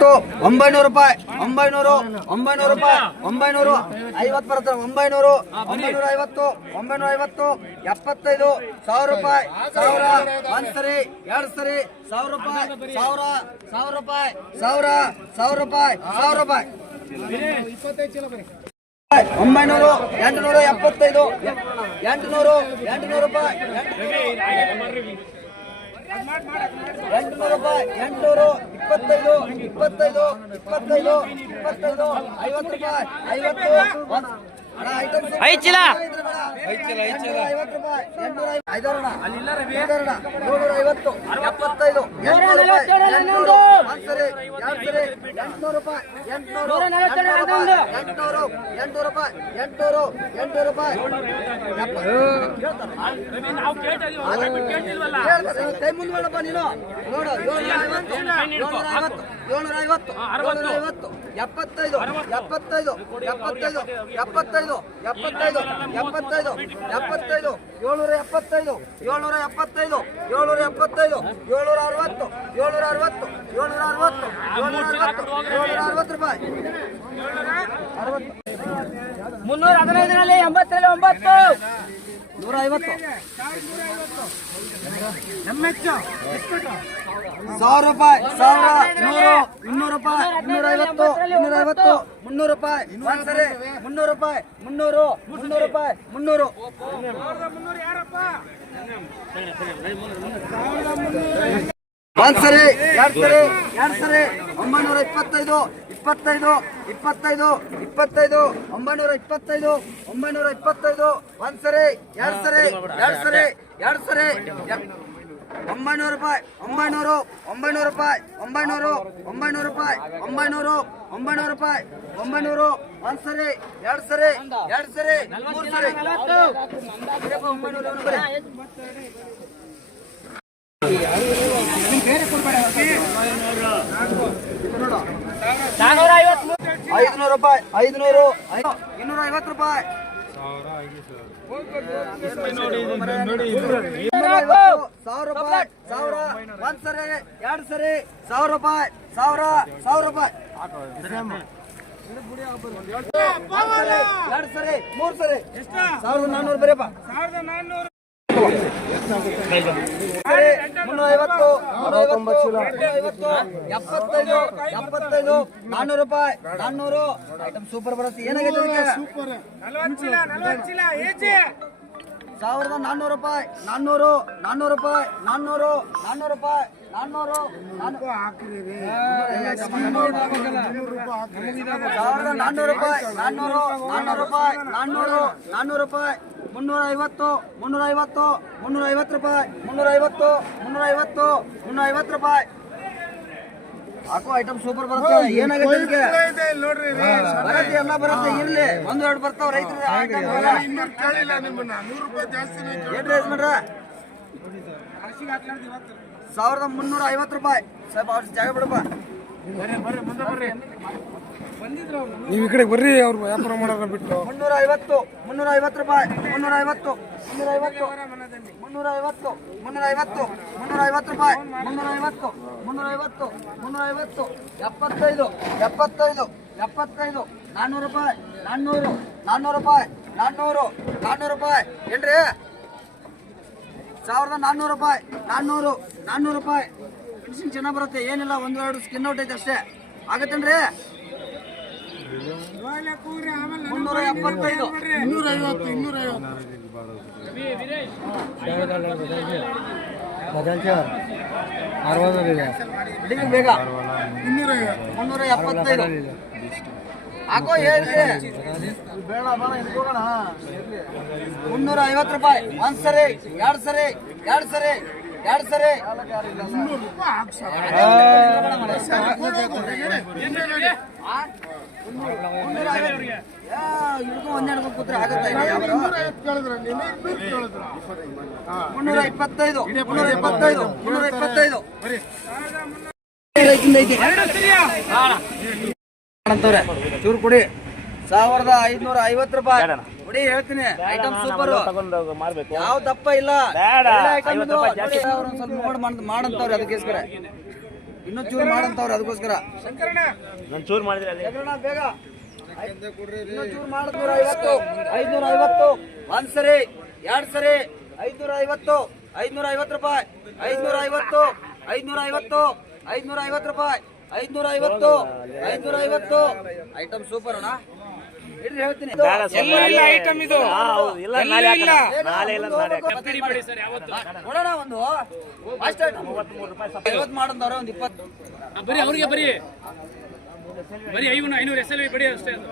900 ರೂಪಾಯಿ 900 900 ರೂಪಾಯಿ 900 50 ಬರುತ್ತೆ 900 950 950 75 1000 ರೂಪಾಯಿ 1000 ಒಂದ್ ಸರಿ ಎರಡು ಸರಿ 1000 ರೂಪಾಯಿ 1000 ರೂಪಾಯಿ 1000 ರೂಪಾಯಿ 1000 ರೂಪಾಯಿ 900 875 800 ರೂಪಾಯಿ 800 ರೂಪಾಯಿ 800 25 25 25 25 50 ರೂಪಾಯಿ 50 ಐದು ಚೀಲ 50 ರೂಪಾಯಿ 850 750 75 800 ರೂಪಾಯಿ 800 ರೂಪಾಯಿ 800 ರೂಪಾಯಿ 800 ರೂಪಾಯಿ ಕೈ ಮುಂದೆ ಮಾಡಪ್ಪ ನೀನು ನೋಡು 750 750 75 75 75 75 75 75 75 775 775 775 760 760 760 ರೂಪಾಯಿ 315ರಲ್ಲಿ 80ರಲ್ಲಿ 9 150 1000 ರೂಪಾಯಿ 1000 200 ರೂಪಾಯಿ 250 250 300 ರೂಪಾಯಿ ಒಂದ್ಸರಿ 300 ರೂಪಾಯಿ 300 300 ರೂಪಾಯಿ 300 ಒಂದ್ಸರಿ ಎರಡು ಸರಿ 925 25 25 25 925 925 ಒಂದ್ಸರಿ ಎರಡು ಸರಿ 900 ರೂಪಾಯಿ 900 ರೂಪಾಯಿ 900 ರೂಪಾಯಿ 900 ರೂಪಾಯಿ 900 ಒಂದ್ಸರಿ ಎರಡು ಸರಿ ಮೂರು ಸರಿ 500 ರೂಪಾಯಿ 500 250 ರೂಪಾಯಿ 1000 ರೂಪಾಯಿ 1000 ಒಂದ್ಸರಿ ಎರಡು ಸರಿ 1000 ರೂಪಾಯಿ 1000 ರೂಪಾಯಿ ಎರಡು ಸರಿ ಮೂರು ಸರಿ 1400 ಬರೀಪ್ಪ 350 75 400 ರೂಪಾಯಿ 400 ಐಟಮ್ ಸೂಪರ್ ಬರುತ್ತೆ ಏನಾಗೈತೆ 1400 ರೂಪಾಯಿ 400 ರೂಪಾಯಿ 400 ರೂಪಾಯಿ 400 ರೂಪಾಯಿ 400 ರೂಪಾಯಿ 350 ರೂಪಾಯಿ 350 ರೂಪಾಯಿ ಹಾಕೋ ಐಟಮ್ ಸೂಪರ್ ಬರುತ್ತೆ ಏನಾಗುತ್ತೆ ಬರುತ್ತೆ ಎಲ್ಲ ಬರುತ್ತೆ ಇರ್ಲಿ ಒಂದು ಎರಡು ಬರ್ತಾವ ರೈತರು ಏನ್ ರೈಸ್ ಮಾಡ್ರ 1350 ರೂಪಾಯಿ ಸ್ವಲ್ಪ ಅವ್ರ ಜಾಗ ಬಿಡಪ್ಪ ನೀವು ಈ ಕಡೆ ಬರ್ರಿ ಅವ್ರು ವ್ಯಾಪಾರ ಮಾಡೋರ ಬಿಟ್ಟು 350 ರೂಪಾಯಿ 350 ರೂಪಾಯಿ 350 75 400 ರೂಪಾಯಿ 400 ರೂಪಾಯಿ ಏನ್ರಿ 1400 ರೂಪಾಯಿ 400 ರೂಪಾಯಿ ಫಿನಿಶಿಂಗ್ ಚೆನ್ನಾಗಿ ಬರುತ್ತೆ ಏನಿಲ್ಲ ಒಂದು ಎರಡು ಸ್ಕಿನ್ ಔಟ್ ಐತೆ ಅಷ್ಟೇ ಆಗತ್ತೇನ್ರಿ 375 ಬೇಗ 375 ಹಾಕೋ ಹೇಳ್ರಿ ಬೇಡ 350 ರೂಪಾಯಿ ಒಂದ್ಸರಿ ಎರಡು ಸರಿ 12 ಕೂತ್ರೆ ಆಗುತ್ತೆ 325 ಚೂರು ಕೊಡಿ 1550 ರೂಪಾಯಿ ಕೊಡಿ ಹೇಳ್ತೀನಿ ಐಟಮ್ ಸೂಪರ್ ಯಾವ ದಪ್ಪ ಇಲ್ಲ ಸ್ವಲ್ಪ ಮಾಡಂತವ್ರೆ ಅದಕ್ಕೋಸ್ಕರ ಇನ್ನೂ ಚೂರು ಮಾಡಂತವ್ರು ಅದಕ್ಕೋಸ್ಕರ ನಾನು ಚೂರು ಮಾಡಿದ್ರೆ ಅಲ್ಲಿ ಶಂಕರಣ್ಣ ಬೇಗ ಇನ್ನೂ ಚೂರು ಮಾಡು 550 550 ಒಂದ್ ಸರಿ ಎರಡ್ ಸರಿ 550 550 ರೂಪಾಯಿ 550 550 550 ರೂಪಾಯಿ 550 550 ಐಟಮ್ ಸೂಪರ್ ಅಣ್ಣ ಇಡ್ರಿ ಹೇಳ್ತೀನಿ ಬೇಡ ಸ್ವಲ್ಪ ಇಲ್ಲ ಐಟಮ್ ಇದು ಹಾ, ಹೌದು. ಇಲ್ಲ ನಾಳೆ ಹಾಕೋಣ. ನಾಳೆ ಇಲ್ಲ ನಾಳೆ ಹಾಕೋಣ. ನೋಡೋಣ ಒಂದು ಫಸ್ಟ್ ಐಟಮ್ 50 ಮಾಡಂದವ್ರೆ ಒಂದು 20 ಬರೀ ಅವ್ರಿಗೆ ಬರೀ 500 SLV ಬರೀ ಅಷ್ಟೇ ಅದು